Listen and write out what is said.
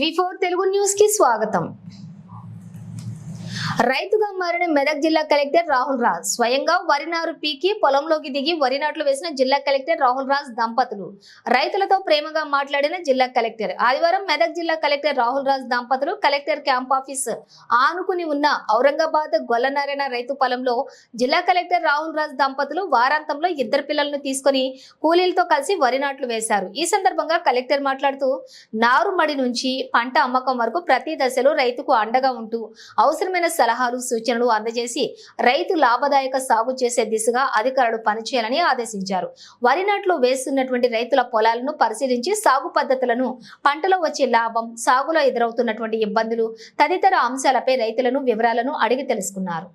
టీవీ4 Telugu news కి స్వాగతం। రైతుగా మారిన మెదక్ జిల్లా కలెక్టర్ రాహుల్ రాజ్ స్వయంగా వరి నారు పీకి పొలంలోకి దిగి వరి నాట్లు వేసిన జిల్లా కలెక్టర్ రాహుల్ రాజ్ దంపతులు రైతులతో ప్రేమగా మాట్లాడిన జిల్లా కలెక్టర్ ఆదివారం మెదక్ జిల్లా కలెక్టర్ రాహుల్ రాజ్ దంపతులు కలెక్టర్ క్యాంప్ ఆఫీస్ ఆనుకుని ఉన్న ఔరంగాబాద్ గొల్లనారాయణ రైతు పొలంలో జిల్లా కలెక్టర్ రాహుల్ రాజ్ దంపతులు వారాంతంలో ఇద్దరు పిల్లలను తీసుకొని కూలీలతో కలిసి వరి నాట్లు వేశారు। ఈ సందర్భంగా కలెక్టర్ మాట్లాడుతూ నారుమడి నుంచి పంట అమ్మకం వరకు ప్రతి దశలో రైతుకు అండగా ఉంటూ అవసరమైన సలహాలు సూచనలు అందజేసి రైతు లాభదాయక సాగు చేసే దిశగా అధికారులు పనిచేయాలని ఆదేశించారు। వరి నాట్లు వేస్తున్నటువంటి రైతుల పొలాలను పరిశీలించి సాగు పద్ధతులను, పంటలో వచ్చే లాభం, సాగులో ఎదురవుతున్నటువంటి ఇబ్బందులు తదితర అంశాలపై రైతులను వివరాలను అడిగి తెలుసుకున్నారు।